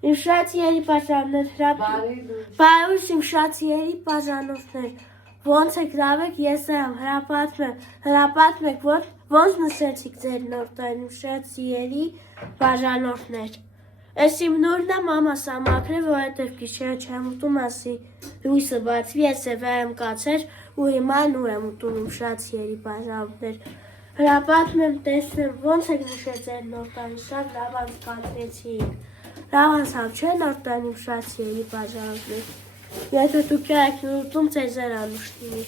Իմ շատ երի բաժաններ, բարույս իմ շատ երի բաժանորդներ, ոնց եք լավ եք, ես եմ, հրապատում եք, ոնց նսեցիք ձեր նորտային իմ շատ երի բաժանորդներ։ Ես իմ նորն եմ ամաս ամակրը, որետև գիշերը չեմ ուտում ասի, լույսը բացվի, ես է վեր եմ կացեր, ու հիմա նուր եմ ուտում իմ շատ երի բաժանորդներ։ Հրապատում եմ, տեսնեմ, ոնց եք նշել ձեր նորտային շատ լավ անցկացրեցիք։ Լավ անցավ չէ նորտային իմ շատ երի բաժանորդներ։ Եթե դուք եք ուտում ձեր անուշտինի,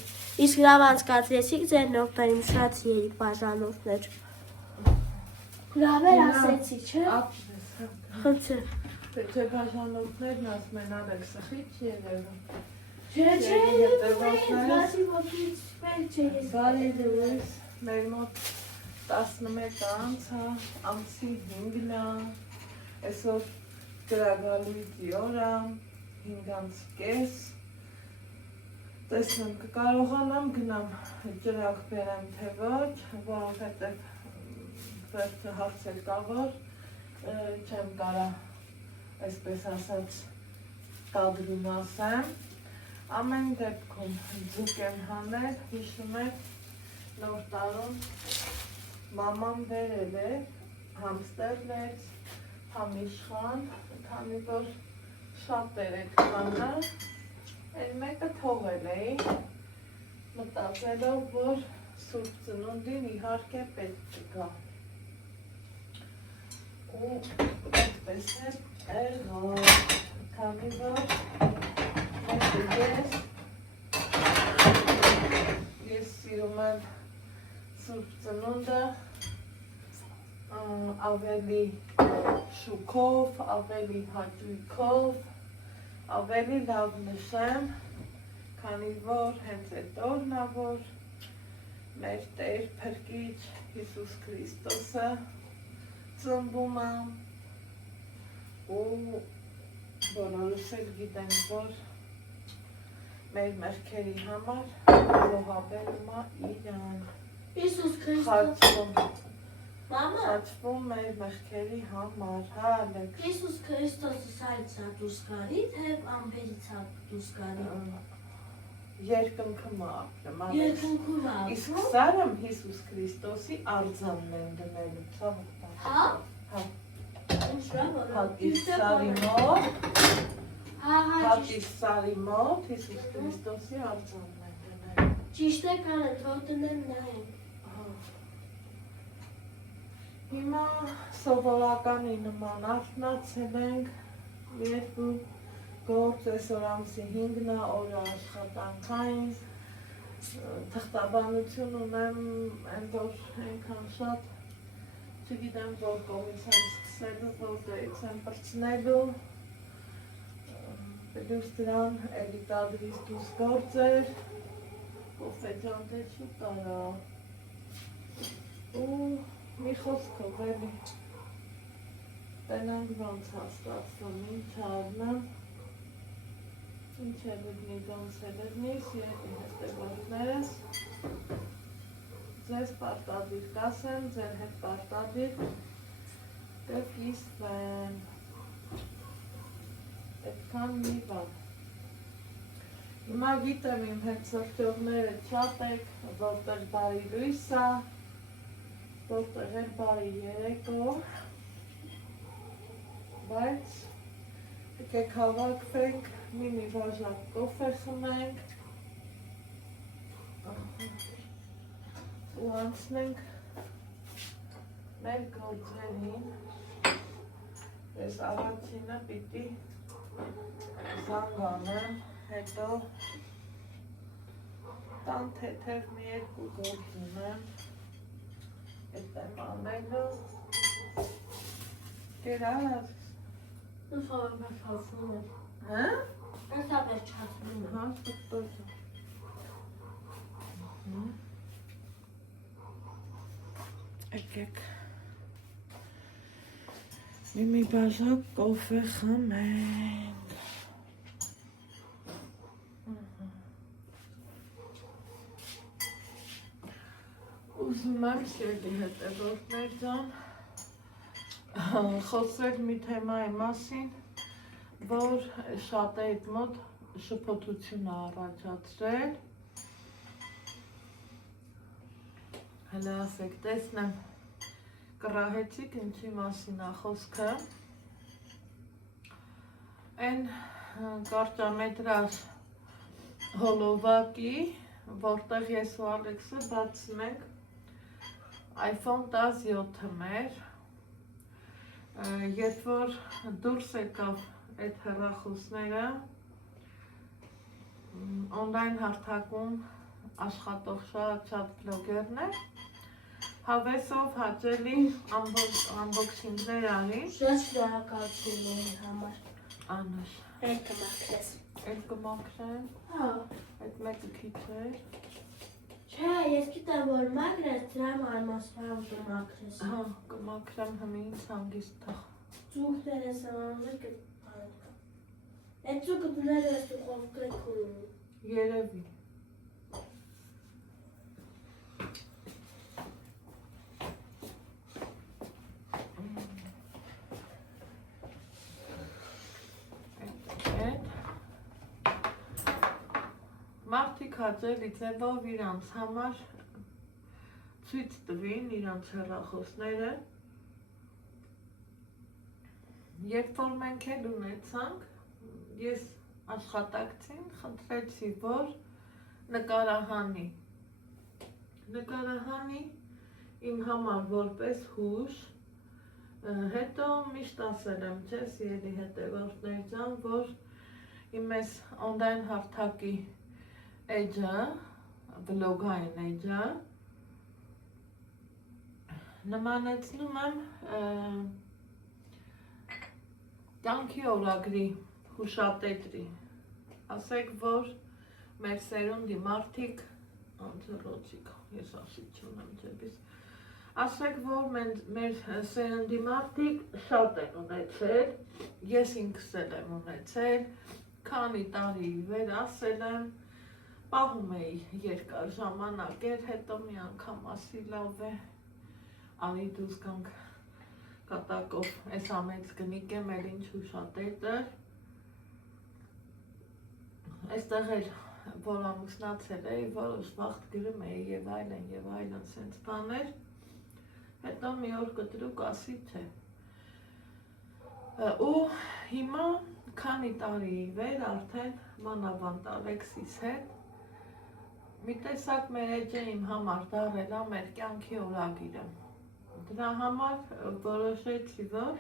իսկ լավ անցկացրեցիք ձեր նորտային իմ շատ երի բաժանորդներ։ Լավ էր ասեցի, չէ։ Խնդրեմ։ Թե բաժանորդներն ասում են արեք սխիչ երևում։ Բարի լույս, մեր մոտ 11 ամսի 5-ն է, այսօր գրագալույցի օր է, 5:30, տեսնեմ կկարողանամ գնամ ջրակ բերեմ թե ոչ, որովհետև վերջը հարցել կա, որ չեմ կարա, այսպես ասած, կադրում ասեմ, ամեն դեպքում ձուկ եմ հանել, հիշում եք, նոր տարում մաման բերել է, համստերներ, համիշխան, քանի որ շատ էր էդ քանը, այն մեկը թողել էի, մտածելով, որ Սուրբ ծնունդին իհարկե պետք չկա։ Ու այդպես է եղավ, քանի որ ես սիրում եմ Սուրբ ծնունդը ավելի շուքով, ավելի հաճույքով, ավելի լավ նշեմ, քանի որ հենց այդ օրն է, որ մեր Տեր Փրկիչ Հիսուս Քրիստոսը ծնվում է ու բոլորս էլ գիտենք, որ մեր մեղքերի համար զոհաբերում է իրան, Հիսուս Քրիստոս խաչվում մեր մեղքերի համար, հա Ալեքս։ Հիսուս Քրիստոսը սարից է դուրս գալի, թե ամբերից է դուրս գալի։ Երկնքում է ապրում, Ալեքս։ Երկնքում է ապրում։ Իսկ սարում Հիսուս Քրիստոսի արձանն են դնելու, ցավոք։ Հա։ Հա։ Ինչ լավ է։ Հատիս սարի մոտ, Հա, հատիս սարի մոտ Հիսուս Քրիստոսի արձանն են դնելու։ Ճիշտ է կանեն, թող դնեմ նայեմ։ Հիմա սովորականի նման արթնացել ենք, երկու գործ այսօր ամսի 5-ն է, օրը աշխատանքային, թղթաբանություն ունեմ, ընդ որ այնքան շատ, չգիտեմ որ կողից եմ սկսելու, որտեղից եմ պրծնելու, պլյուս դրան էլի կադրից դուրս գործ էր, կոֆեջան թե շուտ արա, ու մի խոսքով էլի, տենանք ոնց հաստացվում, ինչ արնեմ, ինչ է լգնի, ոնց է լգնիս, երկի հստեղորդներս, ձեզ պարտադիր կասեմ, ձեր հետ պարտադիր կկիսվեն, այդքան մի բան։ Հիմա գիտեմ իմ հետ սրճողները շատ եք, որտեղ բարի լույս է, որտեղ էլ բարի երեկո, բայց եկեք հավաքվենք, մի բաժակ կոֆե խմենք ու անցնենք մեր գործերին, ես առաջինը պիտի զանգանեմ, հետո տան թեթև մի երկու գործ ունեմ, Այդ եմ անելու, կերած, Ոնց է չացնում է։ հա? Ոնց է չացնում է։ Հա, ստոտ։ Եկեք։ Մի բաժակ կոֆե խմենք։ Ուզում եմ սիրելի հետևորդներ ջան, խոսել մի թեմայի մասին, որ շատերիդ մոտ շփոթություն է առաջացրել։ Հələ ասեք, տեսնեմ, կռահեցիք ինչի մասին է խոսքը։ Այն կարճամետրաժ հոլովակի, որտեղ ես ու Ալեքսը բացում ենք iPhone 17-ը մեր, երբ որ դուրս եկավ այդ հեռախոսները, օնլայն հարթակում աշխատող շատ բլոգերներ, հավեսով հաճելի ամբոքսինգներ անի։ Շատ շնորհակալություն ունի համար։ Անուշ։ Այդ կմաքրես։ Այդ կմաքրեմ։ Հա։ Այդ մեկը քիչ էր։ Չէ, ես գիտեմ, որ մաքրես, դրա համար ուզում մաքրես։ Հա, կմաքրեմ հմին հանգիստ թող։ Ծուխներ ես ամառներ կտանք։ Այդ ծուխը դուներ ես դուխովկայք ունի։ Երևի։ Մարդիկ հաճելի ձևով իրանց համար ցույց տվին իրանց հեռախոսները, երբ որ մենք էլ ունեցանք, ես աշխատակցին խնդրեցի, որ նկարահանի իմ համար որպես հուշ, հետո միշտ ասել եմ, չէ, սիրելի հետևորդներ ջան, որ իմ այս օնլայն հարթակի էջը, վլոգային էջը, նմանեցնում եմ կյանքի օրագրի հուշատետրի, ասեք, որ մեր սերունդի մարդիկ, անձրոցիկ, ես ասի չունեմ ջեպիս, ասեք, որ մեր սերունդի մարդիկ շատ են ունեցել, ես ինքս էլ եմ ունեցել, քանի տարի վեր ասել եմ, պահում էի երկար ժամանակ էր, հետո մի անգամ ասի լավ է, արի դուս կանք կատակով, ես ամեց կնիկ եմ էլ ինչ հուշատետր, այստեղ էլ որ ամուսնացել էի, որոշ վաղտ գրում էի և այլն սենց բաներ, հետո մի օր կտրուկ ասի չէ, ու հիմա քանի տարի վեր արդեն մանավանդ Ալեքսիս հետ, մի տեսակ մեր էջը իմ համար դարել է մեր կյանքի օրագիրը, դրա համար որոշեցի, որ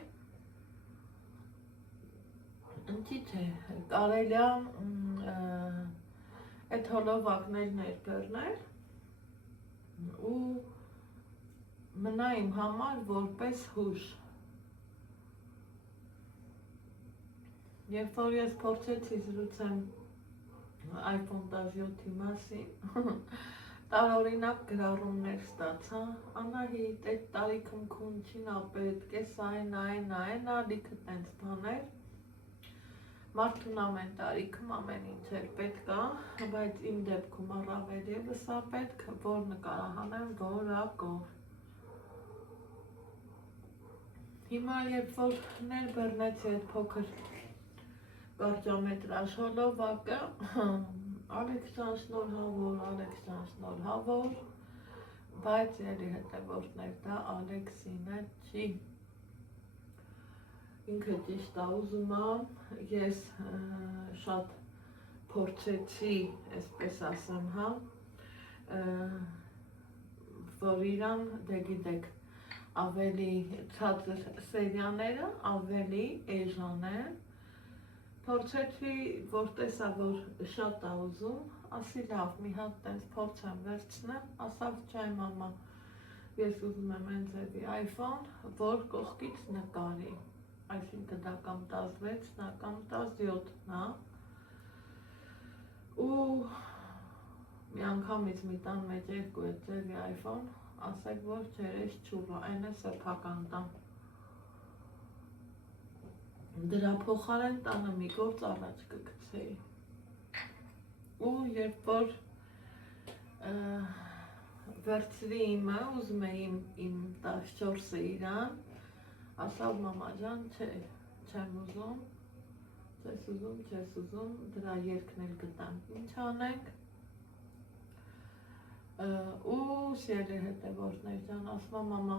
ինչի չէ, կարելի է այդ հոլովակներ ներբեռնել ու մնա իմ համար որպես հուշ։ Երբ որ ես փորձեցի զրուցեմ iPhone 17-ի մասին, տարօրինակ գրառումներ ստացա, Անահիտ, այդ տարիքում քուն չինա պետք, ես այն, լիքը տենց բաներ, մարդուն ամեն տարիքում ամեն ինչ էր պետք է, բայց իմ դեպքում առավել ևս է պետք, որ նկարահանեմ որակով։ Հիմա երբ որ ներբեռնեցի այդ փոքր կարճամետրաժ հոլովակը, Ալեքսան շնորհավոր, բայց ելի հետևորդներ դա Ալեքսինը չի։ Ինքը ճիշտ է ուզում է, ես շատ փորձեցի, այսպես ասեմ, հա, որ իրան, դե գիտեք, ավելի ցածր սերիաները, ավելի էժան են, փորձեցի, որ տեսա, որ շատ է ուզում, ասի լավ, մի հատ տենց փորձեմ վերցնեմ, ասավ չէ մամա, ես ուզում եմ այն ձևի iPhone, որ կողքից նկարի, այսինքն դա կամ 16, նա կամ 17-ն է, ու մի անգամից մի տան մեջ երկու այդ ձևի iPhone, ասեք, որ ջերես չուռա, այն է սեփական տան։ Դրա փոխարեն տանը մի գործ առաջ կգցեի։ Ու երբ որ վերցրի իմը, ուզում էի իմ 14-ը իրան, ասավ մամա ջան, չէ, չեմ ուզում, Չես ուզում, դրա երգն էլ գտանք, ինչ անենք, ու սիրելի հետևորդներ ջան, ասում եմ մամա,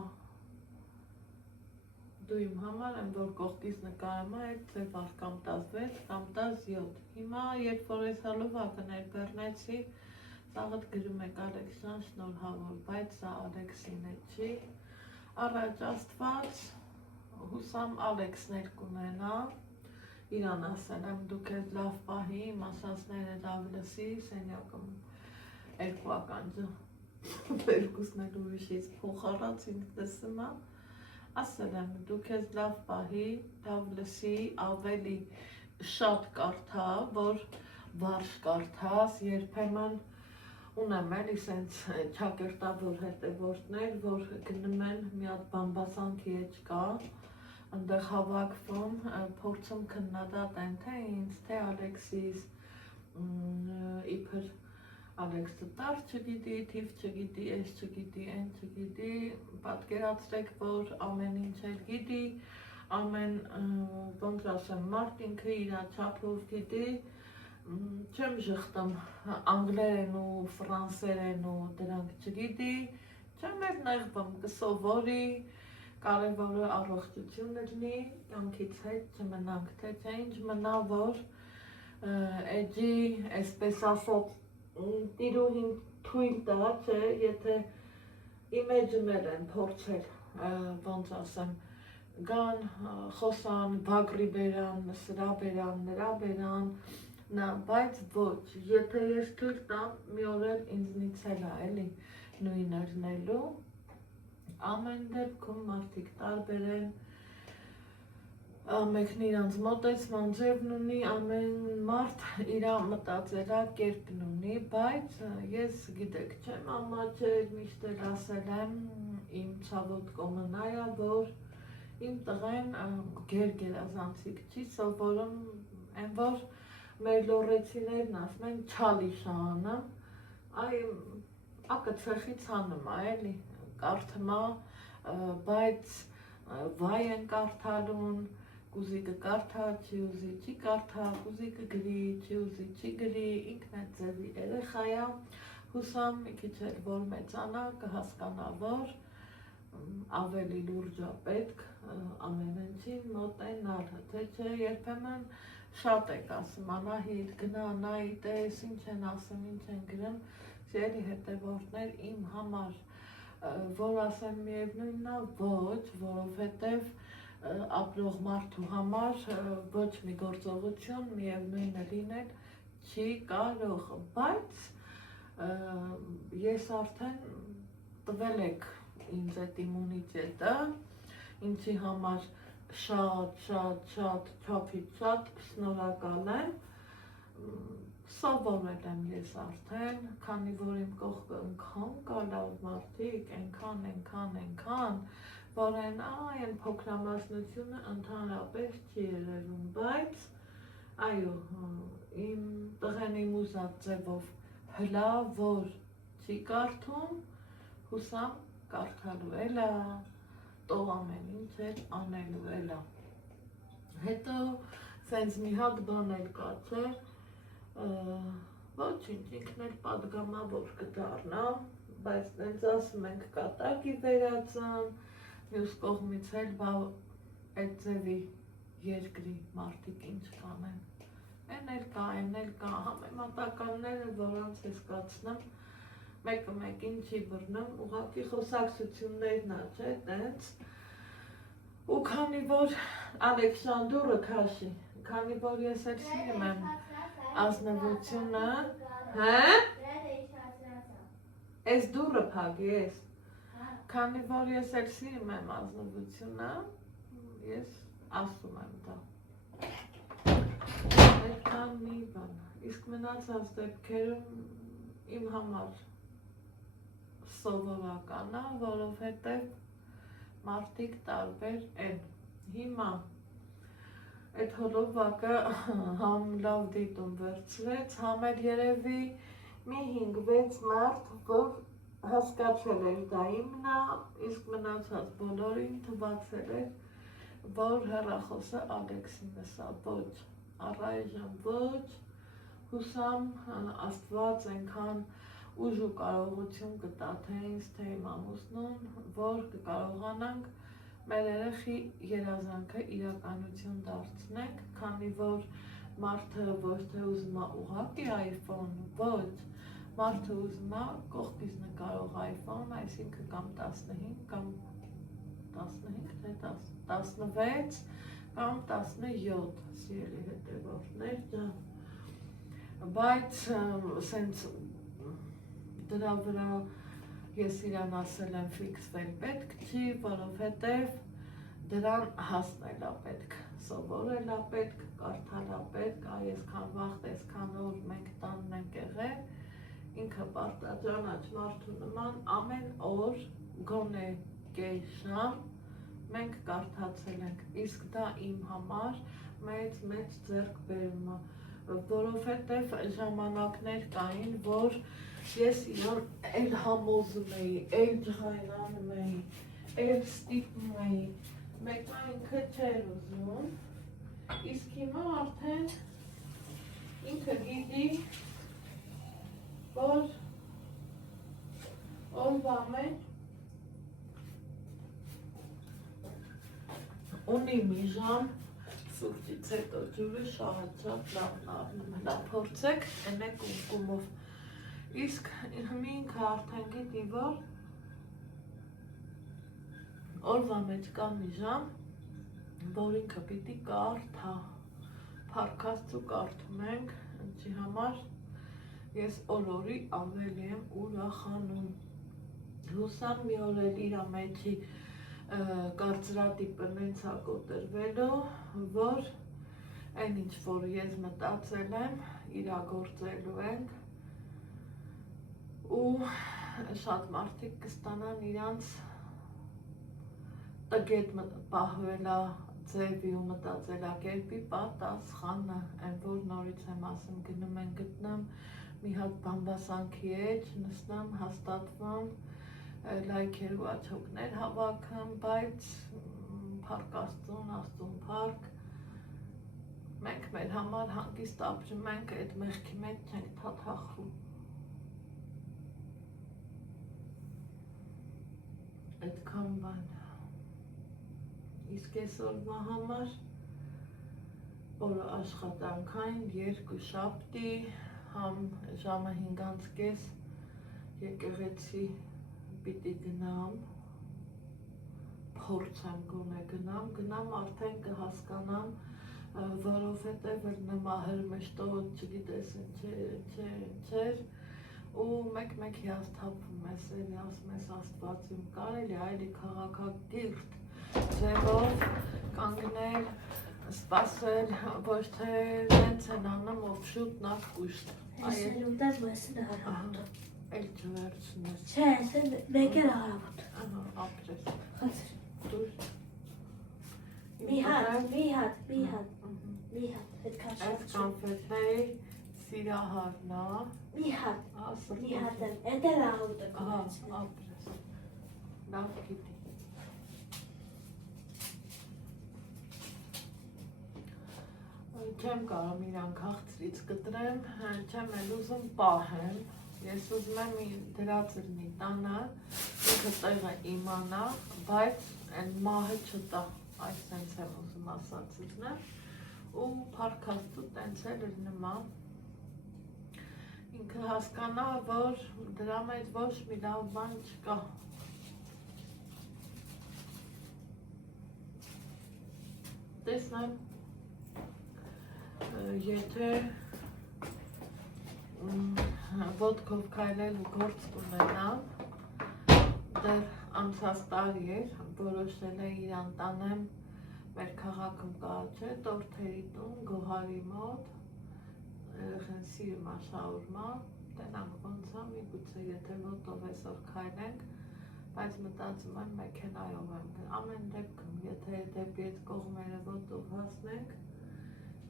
դու իմ համար եմ, որ կողքից նկարում այդ ձևար կամ 16 կամ 17, հիմա երբ որ ես հալովակը ներբեռնեցի, սաղդ գրում եք Ալեքսան շնորհավոր, բայց սա Ալեքսին է չի, առաջ Աստված, հուսամ Ալեքսն էլ կունենա, իրան ասել եմ, դու քեզ լավ պահի, իմ ասածները լավ լսի, սենյակում երկու ականջը, երկուսն էլ ուրիշից փոխարած ինձ լսում է, ասել եմ, դու քեզ լավ պահի, լավ լսի, ավելի շատ կարդա, որ վարժ կարդաս, երբեմն ունեմ էլի սենց չակերտավոր հետևորդներ, որ գնում են մի հատ բամբասանքի էջ կա, ընդեղ հավաքվում, փորձում քննադատեն, թե ինձ, թե Ալեքսիս, իբր Ալեքսը տար չգիտի, թիվ չգիտի, ես չգիտի, են չգիտի, պատկերացրեք, որ ամեն ինչ էլ գիտի, ամեն, ոնց ասեմ, մարդ ինքը իր չափով գիտի, չեմ ժխտում անգլերեն ու ֆրանսերեն ու դրանք չգիտի, չեմ էլ նեղվում, կսովորի, կարևորը առողջություն լինի, կյանքից հետ չմնանք, թե չէ ինչ մնա, որ էջի, այսպես ասած, տիրուհին թույլ տա, չէ, եթե իմեջնել են փորձել, ոնց ասեմ, գան, խոսան, բագրի բերան, սրա բերան, նրա բերան, բայց ոչ, եթե ես թույլ տամ, մի օր էլ ինձնից էլ է, էլի, նույնը լինելու, ամեն դեպքում մարդիկ տարբեր են, մեկն իրանց մոտեցման ձևն ունի, ամեն մարդ իր մտածելակերպն ունի, բայց ես գիտեք չեմ ամաչել, միշտ էլ ասել եմ, իմ ցավոտ կոմնայա, որ իմ տղեն գերազանցիկ չի սովորում, են որ մեր լորեցիներն ասում են չալիշանը, այ ակը ցեխից հանում է, էլի, կարդմա, բայց վայ են կարդալուն, կուզիկը կարդա, չի ուզի, չի կարդա, կուզիկը գրի, չի ուզի, չի գրի, ինքն է ձևի երեխայա, հուսամ մի քիչ էլ որ մեծանա, կհասկանա, որ ավելի լուրջ է պետք ամեն ինչին մոտենալ, թե չէ երբեմն շատ եք ասում, Անահիտ, գնա, նայի, տես, ինչ են ասում, ինչ են գրում, սիրելի հետևորդներ իմ համար, որ ասեմ միևնույնն է, ոչ, որովհետև ապրող մարդու համար ոչ մի գործողություն միևնույնը լինել չի կարող, բայց ես արդեն տվել եք ինձ այդ իմունիտետը, ինչի համար շատ չափից շատ շնորհակալ եմ, սովորել եմ ես արդեն, քանի որ իմ կողքը ընքան կա լավ մարդիկ, ենքան, որ այն փոքրամասնությունը ընդհանրապես չի երևում, բայց այո, իմ տղեն իմ ուզած ձևով հլա, որ չի կարդում, հուսամ կարդալու էլա, տող ամեն ինչ էլ անելու էլա։ Հետո սենց մի հատ բան էլ կա, չէ, ոչինչ, ինքն էլ պատգամավոր կդառնա, բայց նենց ասում ենք կատակի վերածան, մյուս կողմից էլ այդ ձևի երկրի մարդիկ ինչ կանեն, են էլ կա, համեմատականները, որոնց ես կացնում, մեկը մեկին չի բռնում, ուղղակի խոսակցություններն է, չէ, տենց, ու քանի որ Ալեքսանդուրը քաշի, քանի որ ես էլ սիրում եմ ազնվությունը, հա? Ես դուրը փագի ես, քանի որ ես էլ սիրում եմ ազնվությունը, ես ասում եմ դա, այդքան մի բան, իսկ մնացած դեպքերում իմ համար սովորական է, որովհետև մարդիկ տարբեր են, հիմա այդ հոլովակը համ լավ դիտում վերցրեց, համ էլ երևի մի 5-6 մարդ, որ հասկացել էր դա իմնա, իսկ մնացած բոլորին թվացել էր, որ հեռախոսը Ալեքսինս է, ոչ, առայժմ ոչ, հուսամ Աստված այնքան ուժ ու կարողություն կտա թե ինձ, թե իմ ամուսնուն, որ կկարողանանք մեր երեխի երազանքը իրականություն դարձնենք, քանի որ մարդը ոչ թե ուզում է ուղղակի iPhone, ոչ, մարդը ուզում է կողքից նկարող iPhone, այսինքն կամ 15 կամ 15 թե 16 կամ 17 սիրելի հետևորդներ, բայց սենց դրա վրա ես իրան ասել եմ ֆիքսվել պետք չի, որովհետև դրան հասնել է պետք, սովորել է պետք, կարդալ է պետք, այսքան վաղ, այսքան օր մենք տանն ենք եղել, ինքը պարտաճանաչ մարդու նման ամեն օր գոնե կես ժամ մենք կարդացել ենք, իսկ դա իմ համար մեծ ձեռքբերում է, որովհետև ժամանակներ կային, որ ես իրան էլ համոզում էի, էլ ջղայնանում էի, էլ ստիպում էի, մեկը ինքը չէր ուզում, իսկ հիմա արդեն ինքը գիտի, որ օրվա մեջ ունի մի ժամ սուրճից հետո ջուրը շահաճատ լավն առնում, հլա փորձեք, ենեք ունկումով, իսկ ինքը արդեն գիտի, որ օրվա մեջ կա մի ժամ, որ ինքը պիտի կարդա, փառքաստու կարդում ենք, ինչի համար ես օրորի ավելի եմ ուրախանում, հուսամ մի օր էլ իրա մեջի կարծրատիպը նենց է կոտրվելու, որ այն ինչ որ ես մտածել եմ, իրագործելու ենք ու շատ մարդիկ կստանան իրանց տգետ պահվելա ձևի ու մտածելակերպի պատասխանը, այն որ նորից եմ ասում գնում են գտնում մի հատ բամբասանքի էջ, նստում, հաստատվում, լայքեր ու աչոկներ հավաքում, բայց փառք Աստծուն, Աստծուն փառք, մենք մեր համար հանգիստ ապրում ենք, այդ մեղքի մեջ չենք թաթախվում։ Այդքան բան։ Իսկ այսօրվա համար օրը աշխատանքային երկուշաբթի, համ ժամը 5:30 եկեղեցի պիտի գնամ, փորձեմ գոնե գնամ արդեն կհասկանամ, որովհետև նմա հրմշտոտ չգիտես ինչեր, ու մեկ հիասթափվում ես, էլի ասում ես Աստվածին, կարելի այլի քաղաքակիրթ ձևով կանգնել, սպասել, ոչ թե նենց են անում օբշուտ նախ կուշտ։ Այսելունդար մեսին հարավոտ։ Էլ չվերցնես։ Չէ, այսել մեկ էլ հարավոտ։ Ապրես։ Խացր։ Դուր։ Մի հատ, հետքան շատ Այս կոնֆետների սիրահարն է։ մի հատ եմ, էդ էլ աղուտը կորեցնեմ։ Ապրես։ Լավ գիտի։ Չեմ կարամ իրան քաղցրից կտրեմ, չեմ էլ ուզում պահեմ, ես ուզում եմ դրած լինի տանը, ինքը տեղը իմանա, բայց այն մահը չտա, այս տենց եմ ուզում ասացիցն է, ու փառքաստու տենց էլ լինումա, ինքը հասկանա, որ դրա մեջ ոչ մի լավ բան չկա։ Տեսնեմ, եթե ոտքով քայլելու գործ ունենամ, դեռ անցած տարի էր, որոշել է իրան տանեմ մեր քաղաքում կա չէ, տորթերի տուն, Գոհարի մոտ, երեխեն սիրում է շաուրմա, տենանք ոնց է, միգուցե եթե ոտով այսօր քայլենք, բայց մտածում եմ մեքենայով եմ, ամեն դեպքում, եթե դեպի այդ կողմերը ոտով հասնենք,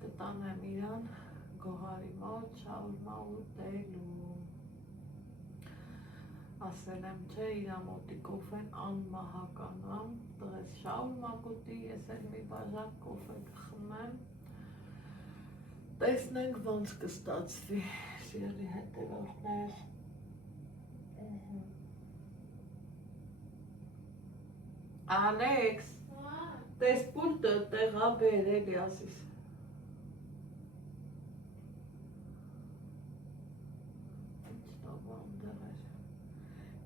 կտանեմ իրան Գոհարի մոտ շաուրմա ուտելու, ասել եմ չէ, իրա մոտի կոֆեն անմահականամ, տղես շաուրմա կուտի, ես էլ մի բաժակ կոֆե կխմեմ, Տեսնենք ոնց կստացվի սիրելի հետևորդներ։ Ալեքս, տես պուլտը տեղա բեր էլի ասիս։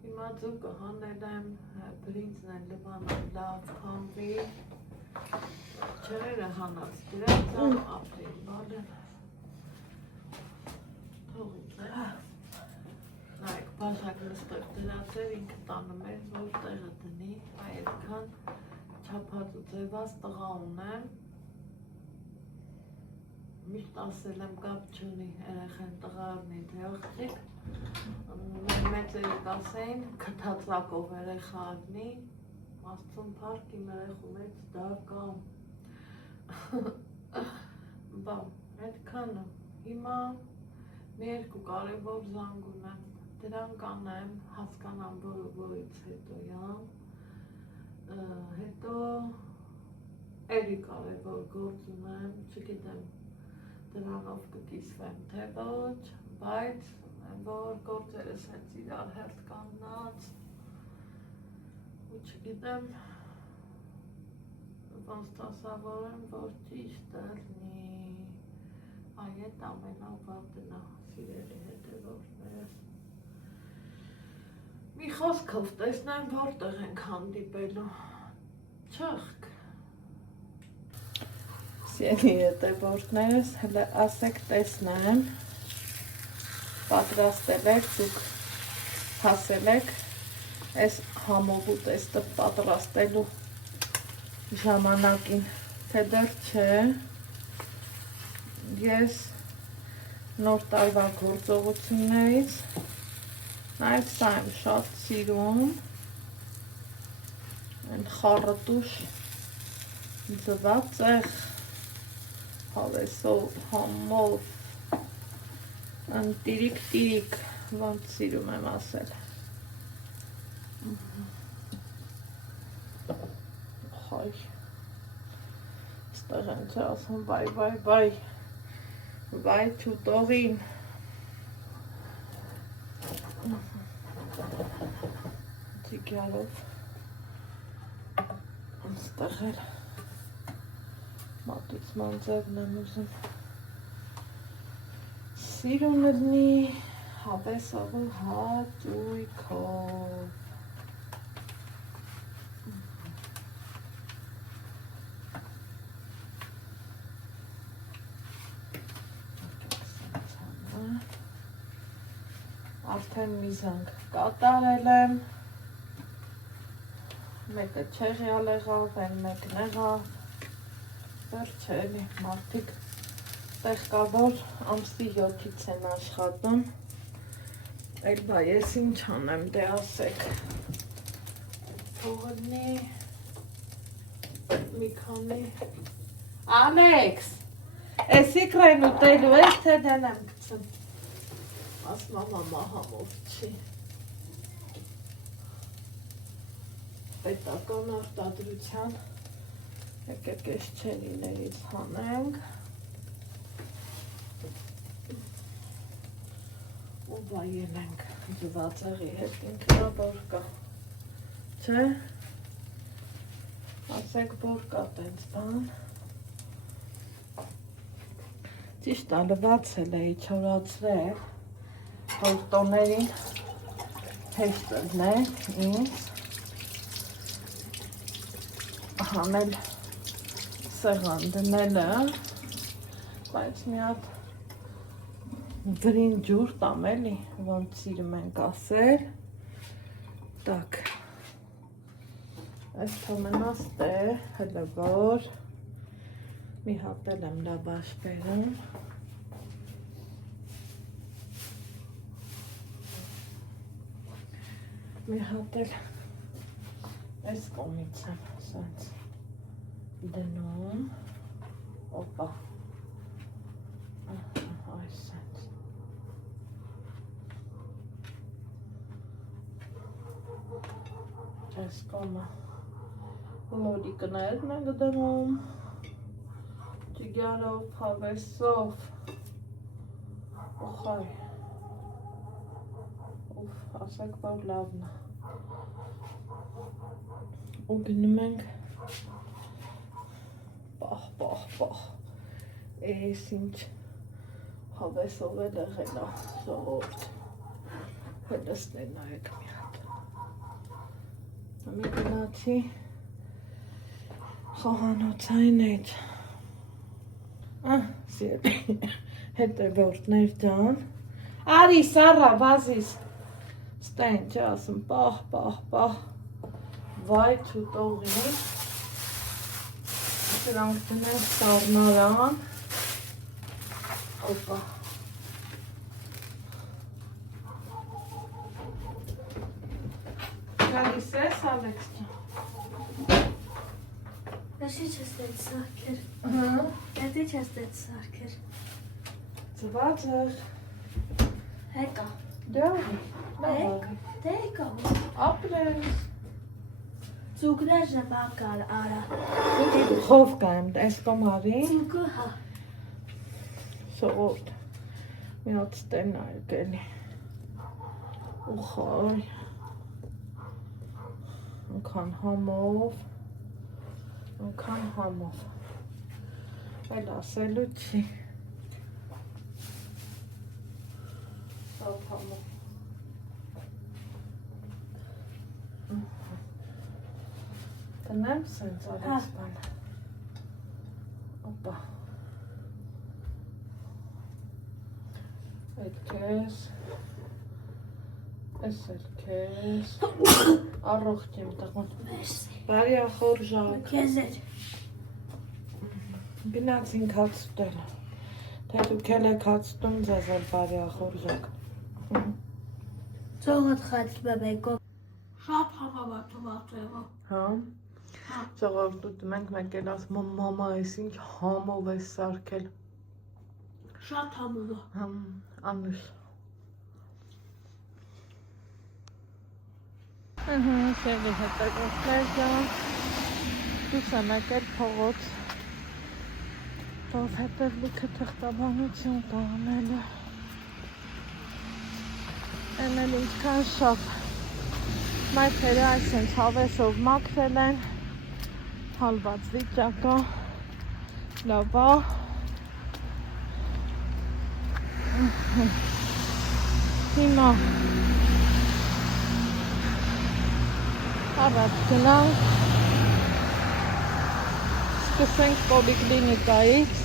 Հիմա ձուկը հանել եմ, բրինձն են լվանում լավ հանվի, չերերը հանած դրանց ապրին բալեն, թողից է, նայք բաշակ նստեղ դրած էր, ինքը տանում էր, որ տեղը դնի, այդքան չապած ու ձևած տղա ունեմ, միշտ ասել եմ կապ չունի, երեխեն տղա արնի թե աղջիկ, մեծերը կասեին, կթածակով երեխա արնի, աստծուն փառք իմ երեխու մեծ դարկամ, բան, այդքանը, հիմա մի երկու կարևոր զանգ ունեմ, դրան կանեմ, հասկանամ որից հետո յամ, հետո էլի կարևոր գործ ունեմ, չգիտեմ, դրանով կկիսվեմ թե ոչ, բայց որ գործերս հենց իրար հերթ կանգնած ու չգիտեմ ոնց տասավորեմ, որ ճիշտ ըլնի այդ ամենավատն է սիրելի հետևորդներս մի խոսքով տեսնեմ որտեղ ենք հանդիպելու չխք սիրելի հետևորդներս հələ ասեք տեսնեմ պատրաստել եք, դուք հասել եք այս համով ու տեստը պատրաստելու ժամանակին, թե դեռ չէ, ես նոր տարվա գործողություններից, նաև սա եմ շատ սիրում, են խառտուշ ձվածեղ, հավեսով, համով, տիրիկ, ոնց սիրում եմ ասել, խայ, ստեղ եմ չէ ասում, վայ չուտողին, ձիգյարով, ստեղ էլ մատուցման ձևն եմ ուզում, սիրուն ըլնի հավեսով ու հաճույքով արդեն մի զանգ կատարել եմ մեկը չեղյալ եղավ, են մեկն եղավ վերջ էլի մարդիկ տեղ կա, որ ամսի 7-ից են աշխատում, էլ բա ես ինչ անեմ, դե ասեք, թողնի, մի քանի, Ալեքս, ես իկրեն ուտելու ես, թե դեն եմ գցում, ասմամա մահամով չի, պետական արտադրության, եկեք ես չենիներից հանենք, ու բայել ենք ձվածեղի հետ ինքնաբոր կա, չէ, ասեք որ կա տենց բան, ճիշտ ալվացել էի չորացրել, որ տոներին հեշտ ըլներ ինձ, հանել սեղան դնելը, բայց մի հատ վրին ջուր տամ էլի, ոնց սիրում ենք ասել, տակ, այս թոմենաստ է, հլը որ, մի հատ էլ եմ լաբաշ բերում, մի հատ էլ այս կողմից եմ սենց դնում, օպա, այս սենց, այս կողմը լորիկներն ենք դնում, Իրարով, հավեսով։ Ուխայ։ Ուֆ, ասեք, որ լավն է։ Ու գնում ենք պահ, էս ինչ հավեսով է լեղել է, ժողովուրդ։ Հելստեն նայեք մի հատ։ Մի գնացի խոհանոցային էջ։ Հետևորդներ ջան։ Արի, Սարա, վազիս։ Ստեն, չի ասում, պահ։ Վայ, չուտողի։ Սրանք դնենք սառնարան։ Օպա։ Գալիս ես, Ալեքս ջան։ Դաշի չես դետ սարքեր։ Դետի չես դետ սարքեր։ Ծվացր։ Հեկա։ Դեկա։ Ապրես։ Ծուգներ ժպակար արա։ Խով կայմ, տեսկոմ արի։ Ծուգը հա։ Սողորդ։ Մի հատ ստեն նայեք էլի։ Ուխայ։ Անկան համով։ Էլ ասելու չի։ Սավ համով։ Տնեմ սենց արեց բանը։ Օպա։ Այդ կես։ Ես էլ կես։ Առողջ եմ տղոն։ Բարի ախորժակ։ Քեզեր։ Գնացինք հաց ուտել։ Թե դուք էլ եք հաց ուտում, ձեզ էլ բարի ախորժակ։ Ծողդ խաց բեբեկով։ Շատ համավատով ատեղով։ Հա։ Ժողովուրդ ուտում ենք, մեկ էլ ասում եմ, մամա, ես ինչ համով ես սարքել։ Շատ համով է։ Անուշ։ Սևի հետագործներ ջան, դուս եմ եկել փողոց, որ հետև լիքը թղթաբանություն տանել է, են ինչքան շատ, մայթերը այսենց հավեսով մաքրել են, հալված վիճակա, լավա, հիմա Առաջ գնանք, սկսենք պոլիկլինիկայից,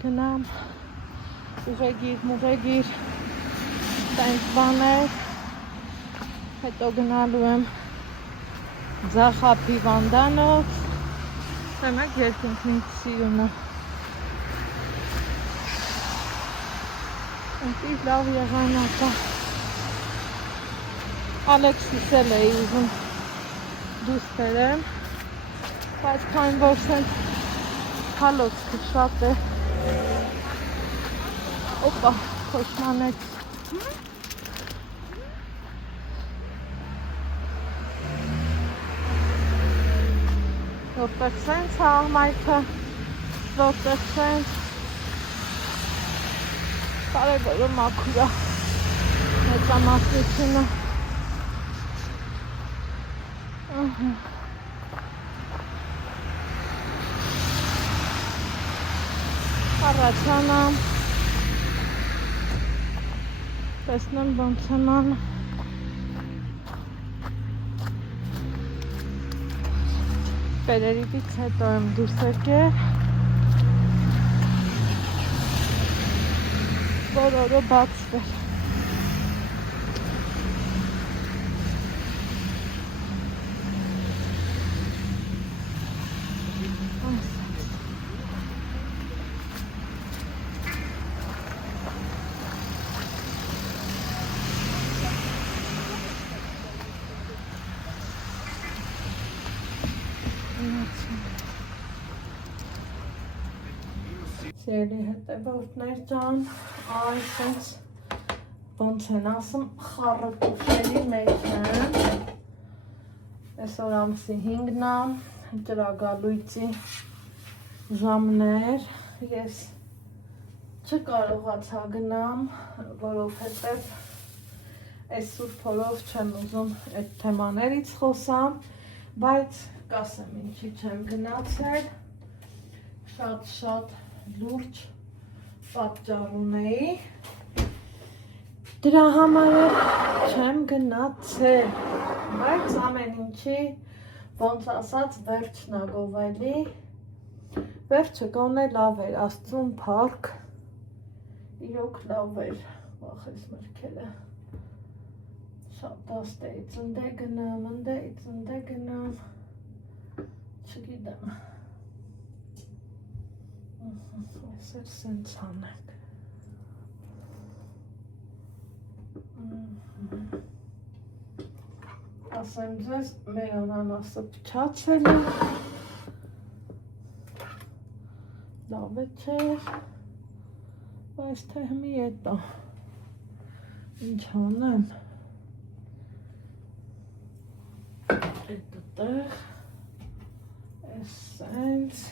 գնամ, ուղեգիր, տենց բաներ, հետո գնալու եմ ձախապի վանդանոց, հեմեք երկինքն ինձ սիրունը, ընտիր լավ եղանակա, Ալեքսիս էլ էի ուզում դուս բերեմ, բայց քանի որ սենց հալոցքը շատ է, օպա, խոշմանեց, որտեղ սենց աղմայքը, որտեղ սենց, կարևորը մաքուրա, մեծամասնությունը, Առաջանամ, տեսնեմ ոնց եմ անում, Պերերիդից հետո եմ դուրս եկել, բոլորը բացվել, Սիրելի հետևորդներ ջան, այսպես ոնց են ասում, խառը կուշերի մեջ են, այսօր ամսի 5-ն է, ջրագալույցի ժամներ ես չկարողացա գնամ, որովհետև այս սուրբ օրով չեմ ուզում այդ թեմաներից խոսամ, բայց կասեմ ինչի չեմ գնացել, շատ լուրջ պատճառ ունեի, դրա համար չեմ գնացել, բայց ամեն ինչի ոնց ասած վերջն ա գովելի, վերջը գոնե լավ էր, Աստծուն փառք, իրոք լավ էր, վախես մրգելը, շատ դաստեից ընդ գնամ, չգիտեմ, այս էր սենց անենք, ասեմ ձեզ, մեր անանասը փչացել է, լավ է չէր, բայց թե հմի էտա, ինչ անեմ, էտտեղ, ես սենց,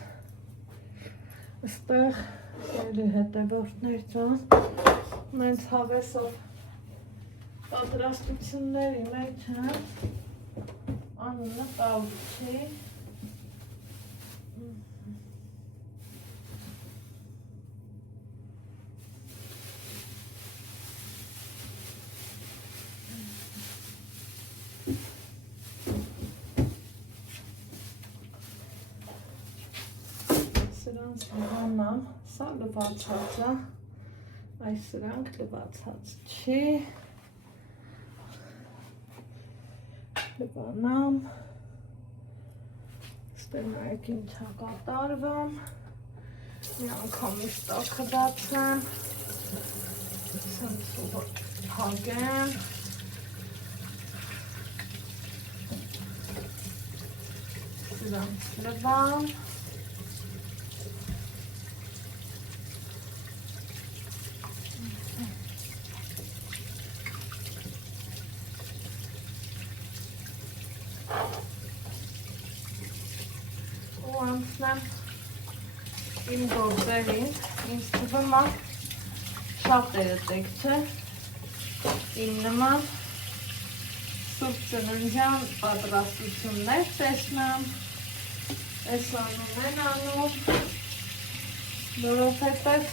ստեղ սելի հետևորդներ ճան, մենց հավեսով պատրաստությունների մեջ անունը Պավուչի սրանց հանամ, սա լվացած է, այս սրանք լվացած չի, լվանամ, ստեղ նայեք ինչ ա կատարվում, մի անգամ միշտակը բացեմ, սենց ուղը հագեմ, սրանց լվամ, ու անցնեմ իմ գործերին, ինձ թվում է շատ երետեք չէ, իմ նման սուրբ ծննդյան պատրաստություններ տեսնեմ, այս անում են անում, որովհետև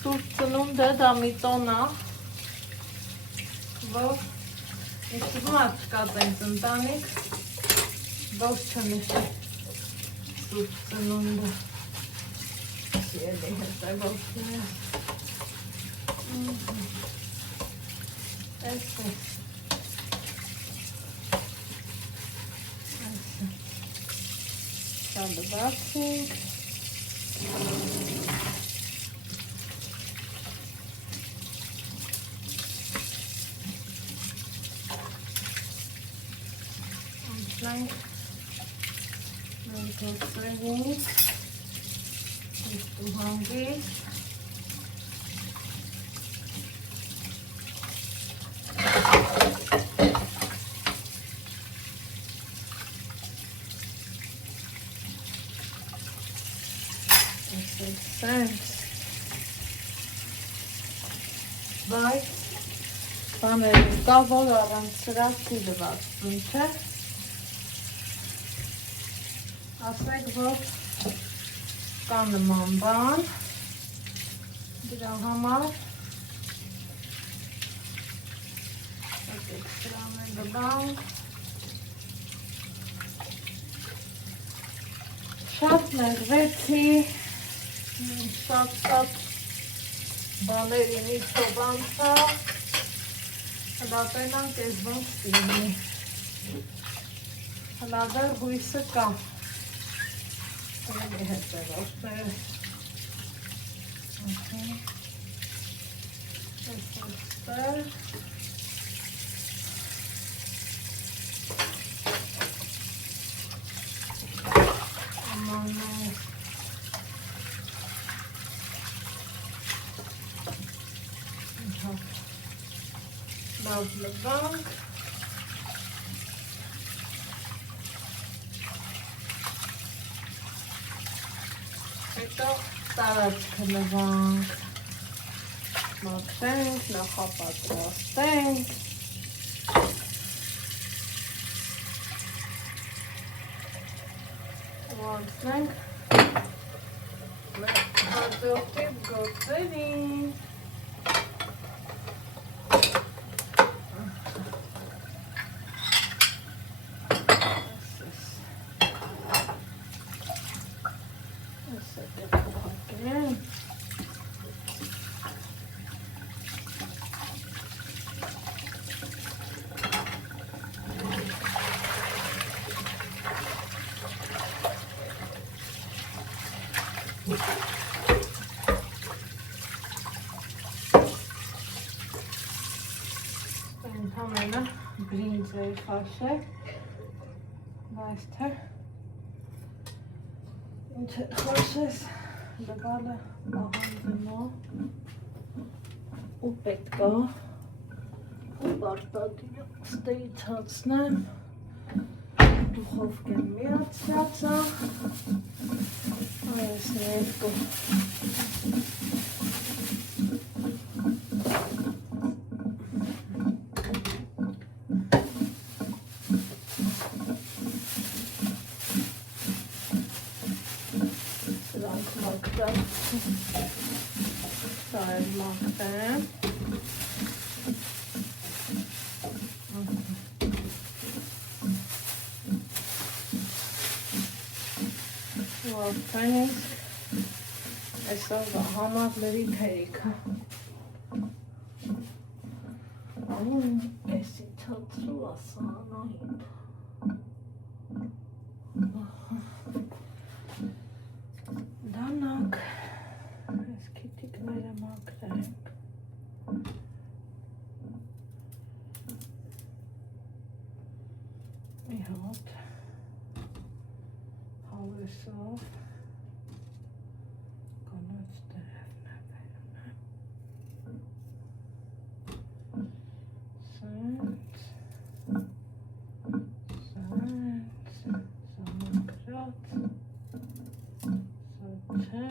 սուրբ ծնունդը դա մի տոն է, որ ինձ թվում է չկա տենց ընտանիք, ոչ չնշի սուրբ ծնունդը, սիելի հետևորդները, այս է, սա լվացինք, անցնենք մեր գործերից, իստու հանգից, սենց, բայց բաներում կա, որ առանց սրա չի լվացվում, չէ, ասեք, որ կա նման բան, դրա համար, եկեք սրան է լվանք, շատ նեղվեցի, շատ բաների միջով անցա, հլատենանք ես ոնց տիվնի, հլադար հույսը կա, Սելի հետևորդներ, այստեղ, ամանով, լավ լվանք, Հետո տարածքը նվանք, մաքրենք, նախապատրաստենք, ուանցնենք մեր հաջորդիվ գործերին։ Համենը բրինձայի խաշ է, բայց թե ինչ է խաշ ես լգալը ահանդնո ու պետքա ու բարտադիրը ստեիցացնեմ դուխովկեն միացրացա այս ներկո Այսօր համար լրի թերիքը էսի թացրու ասանային դանակ այս քիտիկները մաքրենք մի հատ հավեսով կանաչ տերևն է վերում սենց զամակրած սոչե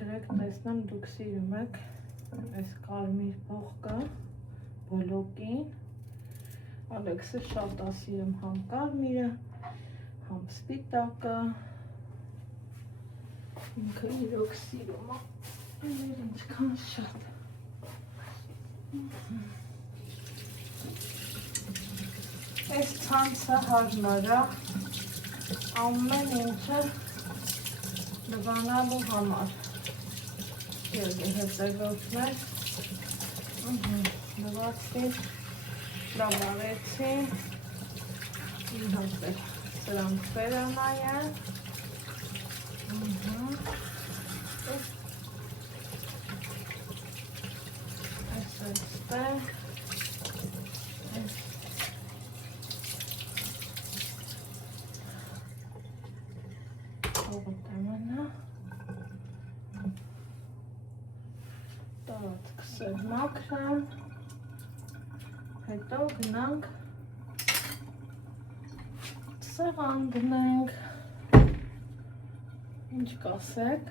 գրեք տեսնեմ դուք սիրում եք այս կարմիր փողկը բլոկին Ալեքսը շատ է սիրում համ կարմիրը համ սպիտակը ինքը իրոք սիրում է ինչքան շատ այս ցանցը հարմար է ամեն ինչը լվանալու համար հեսեղոտներ լվացի լավարեցի իմ հատվել սրանք վերանայեն այս այստեղ հողտեմենը տարածքսեր մաքրեմ հետո գնանք սեղան դնենք ինչ կասեք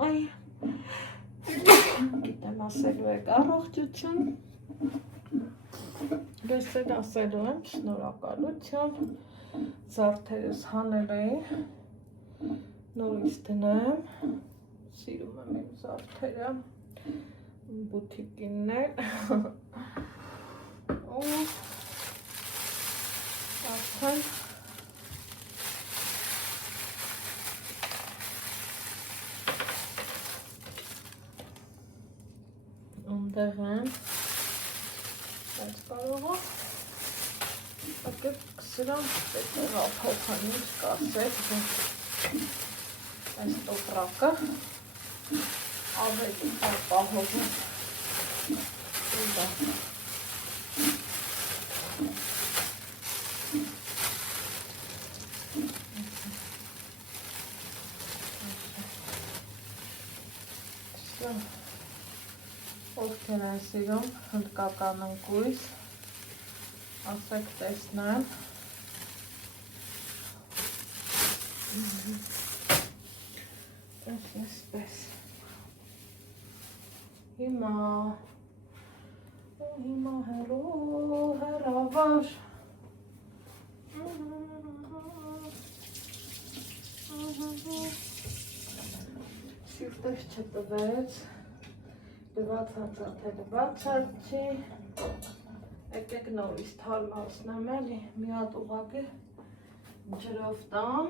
Ay. Գիտեմ ասելու եք առողջություն Գեսել ասելու եմ շնորհակալություն զարդերս հանել էի նորից դնեմ սիրում եմ իմ զարդերը բութիկիններ ու արդեն ընդեղ եմ բայց կարող է սրան պետք է փոխան ինչ կասեք այս տոպրակը ավելի պահովում ու դա Ովքեր են սիրում հնդկական ընկույզ, ասեք տեսնեմ։ Այսպես։ Հիմա հեռավոր։ Սիրտս չտվեց, լված հացաթելը բացած չի, եկեք նորից թարմացնեմ էլի, մի հատ ուղղակի ջրով տամ,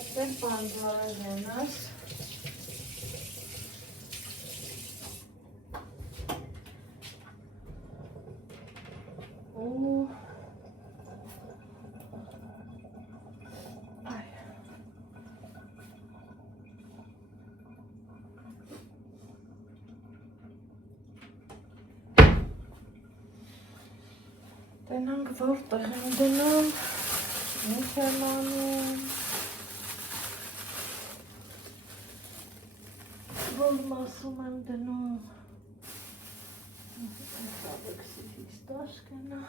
եկեք բանջարել ենս, ու Տենանք որտեղ եմ դնում, ինչ եմ անում, որ մասում եմ դնում, ալեքսիվից տաշկենա,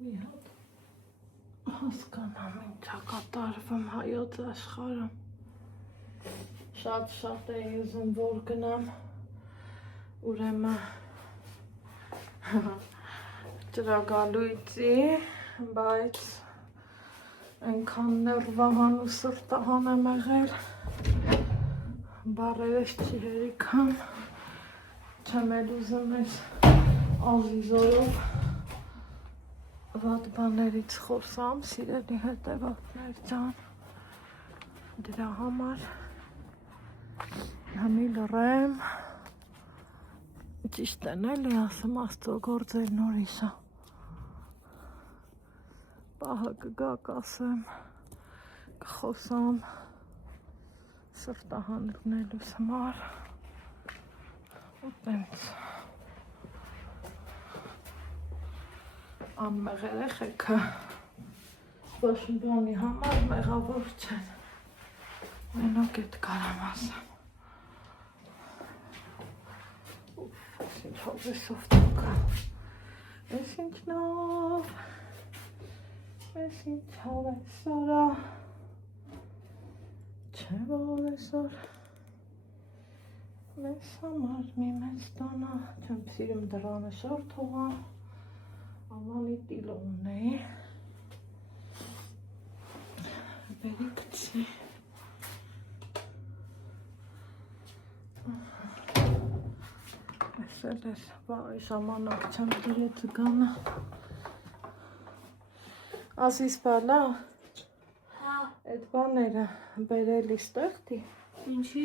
մի հատ հասկանամ ինչա կատարվում հայոց աշխարհում, շատ էի ուզում որ գնամ, ուրեմն ջրագալույցի, բայց այնքան ներվահան ու սրտահան եմ եղել, բառերս չի հերիքամ, չեմ էլ ուզում ես ազիզորով վատ բաներից խոսամ, սիրելի հետևորդներ ջան, դրա համար Համի լռեմ, ճիշտ են էլի ասում աստծո գործերն ուրիշա, պահը կգա կասեմ, կխոսամ սրտահանությունելուս համար, ու տենց անմեղ երեխեքը ոչ մի բանի համար մեղավոր չեն, մենակ էդ կարամ ասեմ. Ինչ հովեսով տուկա, ես ինչ նով, ես ինչ հովեսորա, չէ որ այսօր, մեզ համար մի մեծ տանա, չեմ սիրում դրանը շորդ հողա, ամանի տիլը ունեի, բերի կցի, Այսել էր, բարի ժամանակ չեմ դրի ձգանը, ասիս բալա, այդ բաները բերել իստեղտի, Ինչի,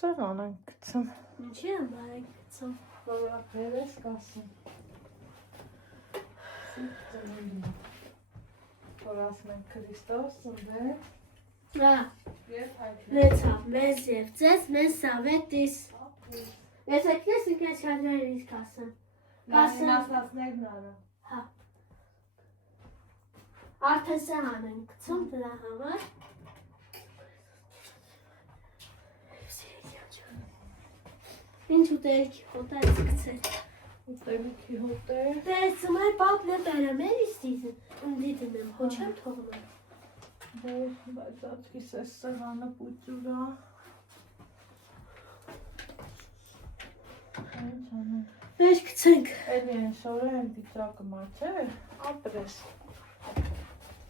սեղան են կցում, ինչի եմ բարեք գծում, որ բերես կասում, սիտ ծնունդին, որ ասում են Քրիստոս ծնվեց, լեցավ, մեզ և ձեզ, մեզ սավետիս, ես եկես ինքես չաջայրից կասեմ, ասացներն արա, հա, արդեն սեղան են գծում դրա համար, ինչ ուտելքի հոտա ես գծել, ուտելիքի հոտ է, տեսում այ պապն է բերեմ էլ իստիզն եմ, հո չեմ թողնում, բայց աչքիս ես սեղանը պուծուրա, Մեր գցենք, էլի են շորը են վիճակը մաչ է, ապրես,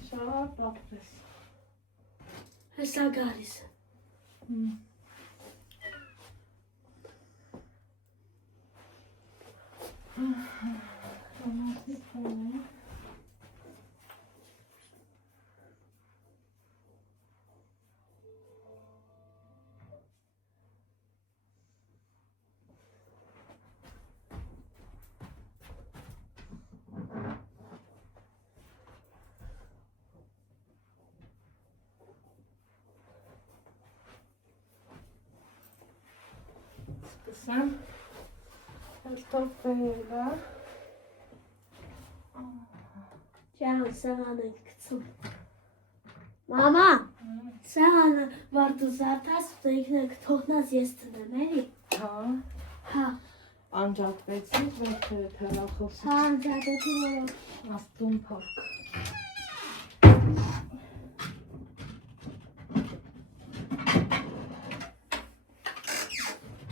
շատ ապրես, հեսա գարիս, սկսեմ, Հերթոպելը։ Ջան, սեղան ենք գցում։ Մամա, սեղանը որ դու զարդաս, դու ինքնդ թողնած ես տնեմ, էլի։ Հա։ Հա։ Անջատվեցինք, մենք թերախոսից։ Հա, անջատեցի որ Աստուն փակ։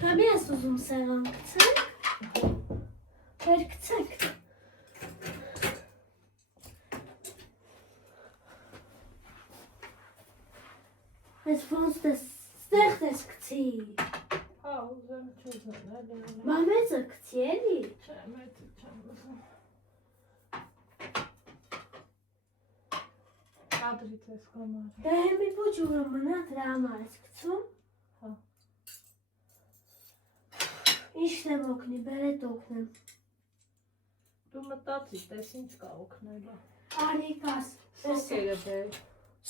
Կամի ես ուզում սեղան գցենք։ Վեր գցենք։ Ես ոնց ստեղ դես գցի։ Հա, ուզեմ չուզեմ, էլի։ Բա մեծը գցի էլի։ Չէ, մեծ չեմ ուզում։ Կադրից ես կամար։ Դե հեմի ոչ ուրը մնա դրա համար ես գցում։ Հա։ Ինչն եմ օգնի, բերետ օգնեմ։ Դու մտածի, տես ինչ կա օգնելը։ Արիկաս։ Սոկերը բեր։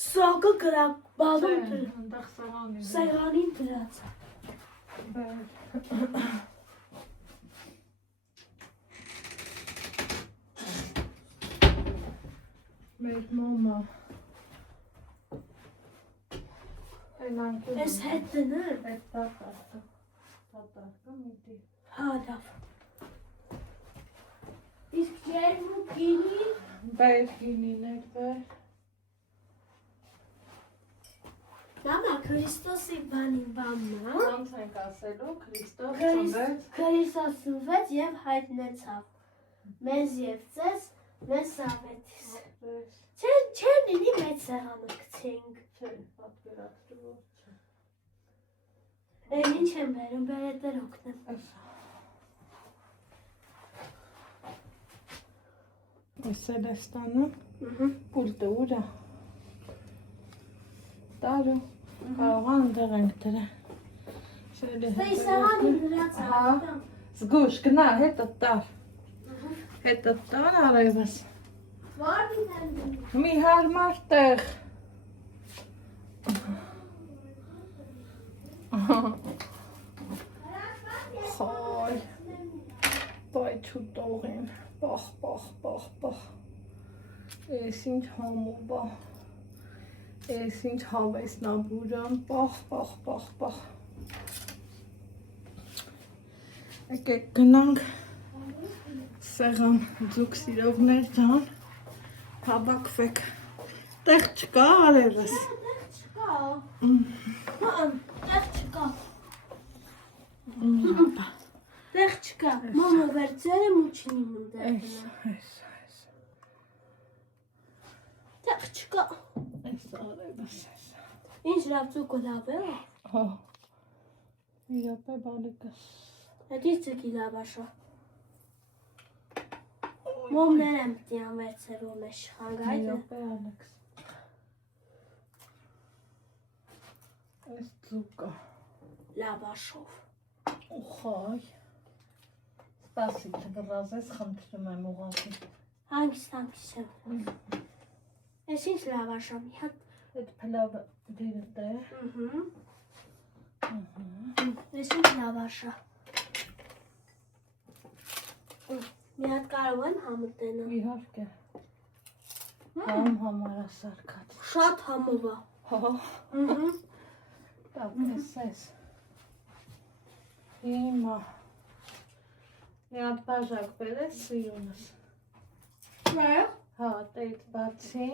Սոկը կրակ բալում դր։ Ընդեղ սեղանի։ Սեղանին դրած։ Բեր։ Մեր մամա։ Այն անկյուն։ Ես հետ դնեմ։ Այդ տատարկը։ Տատարկը միտի։ Հա, լավ։ Իսկ ջերմու գինի։ Բեր գինիներ բեր։ Մամա, Քրիստոսի բանին բաննա։ Ոնց ենք ասելու, Քրիստոս ծնվեց։ Քրիստոս ծնվեց եւ հայտնեցավ։ Մեզ եւ ձեզ, մեզ սավետիս։ Չեն լինի մեծ սեղանը գցենք։ Չէ, պատկերացրու որ չէ։ Են ինչ եմ բերում, բերետեր օգնեմ։ Այս էլ է ստանում, պուլտը ուրա։ Տարու, կարող անդեղ ենք դրա։ Ստեի սեղանին դրած Հա, զգուշ, գնա, հետը տար։ Հետը տար արևս։ Վարդին եմ դնում։ Մի հարմար տեղ։ Խոյ, բայ չուտող եմ, պախ։ Ես ինչ համու բա, ես ինչ հավեսնաբուրան, պախ։ Եկեք գնանք սեղան ձուկ սիրողներ ջան, հավաքվեք, տեղ չկա արևս։ Տեղ չկա։ Մամա վերցրել եմ ու չնի մնդեղ գնա։ Տեղ չկա։ Այս արևս ես։ Ինչ լավ ծուկը լավ է։ Հա, իրապե բալիկս։ Հետի ծկի լավ աշա։ Մոմներ եմ տիան վերցրել ու մեզ շխանգայդը։ Իրապե ալեքս։ Այս ձուկը։ Լավ աշով։ Ուխայ։ Սպասի չգրազես, խնդրում եմ ուղղակի։ Հանգիստ եմ։ Ես ինչ լավ աշա, մի հատ։ Այդ փլավը դիրդ է։ Ես ինչ լավ աշա։ Մի հատ կարող եմ համտենալ։ Իհարկե։ Համ համարասարկած։ Շատ համով է։ Հա։ Так, ես։ Հիմա։ Մի հատ բաժակ բերես սիրունս։ Վայ։ Հա, դեյտ բացի։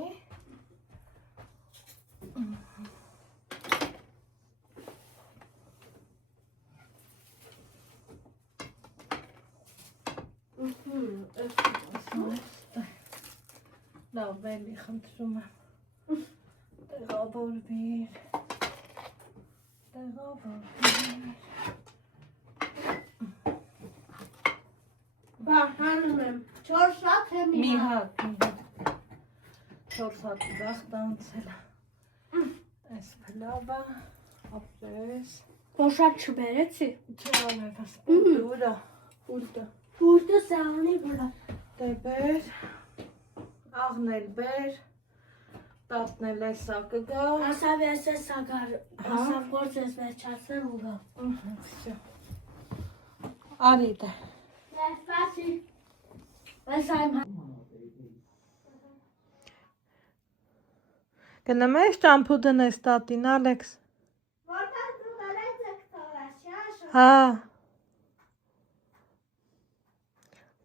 Լավ, բելի խնդրում եմ։ Տեղավորվիր։ Բա, հանում եմ։ 4 հատ է Մի հատ։ 4 հատ դախտ անցել։ Այս փլավը, ապրես։ Փոշատ չբերեցի։ Չարավես, պուլտուրա, պուլտը։ Պուլտը սեղանի վրա։ Դե բեր, աղնել բեր, տասնել էսա կգա։ Ասավ ես է սագար, ասավ գործ ես վերջացնեմ ու գա։ Արի դե, Fácil. Vai sair mais. Գնամ ես ճամփու դնես տատին, Ալեքս։ Որտեղ դու դարեց եք թողած, շաշո։ Հա։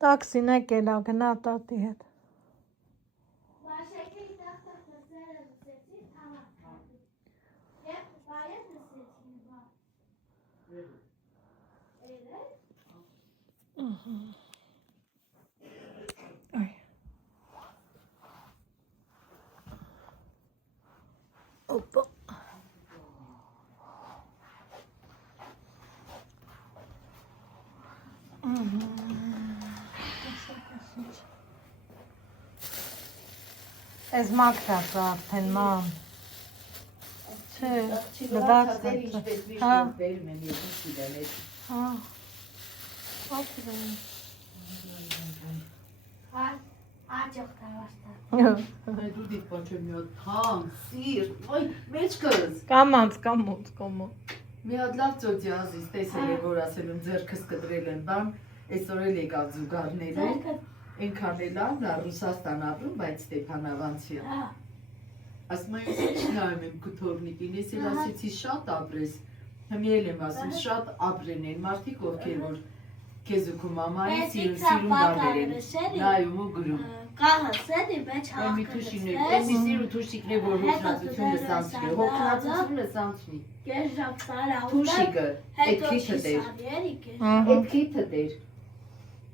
Տաքսին եկել ա, գնա տատի հետ։ Բաշեկի տախտախ նսերը նսեցի, թամակ կապի։ Եվ բայետ նսեցի, բա։ Էրե։ Այ։ Օպա։ Ես մակրած արդեն ման։ Չէ, լվակ հա։ Հա։ Ապրեն։ Աջող թավաշտա։ Դու դիպ պոչը մի հատ համ, սիր, ոյ, մեջքս։ Կամած։ Մի հատ լավ ծոծի ազիս, տեսել է, որ ասելում ձերքս կտրել են բան, այսօր էլ եկավ զուգարները, ենքան էլ ան, նա Ռուսաստան ապրում, բայց Ստեփանավանցի է։ Ասում եմ, ես ինչ նայում եմ կութորնիկին, ես էլ ասեցի շատ ապրես, հմի էլ եմ ասում, շատ ապրեն են մարդիկ, ովքեր որ քեզ ու քո մամային սիրուն բաներ են, նայում ու գրում։ Կահասել է մեջ Էմի թուշին է, էմի սիրու թուշիկն է, որ հոգնածությունը սանցնի, հոգնածությունը սանցնի։ Կես ժապ սարա Թուշիկը, էդ քիթը դեր, էդ քիթը դեր,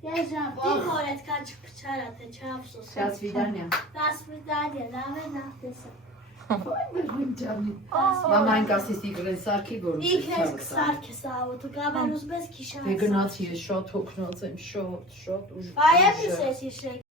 Կես ժապ, դիմ որ էդքան չպչարա, թե չապսոս։ Շաս վիդանյա։ Դաս վիդանյա, լավ է նախտեսը։ Ոյ մերում ջանի։ Մամային կասիս իգրեն սարքի, որ Իքրես կսարք է սավու, դու կամեն ուզբես քիշան Դե գնացի ես շատ հոգնած եմ, շատ ուժ։ Բայև նսես իշեք,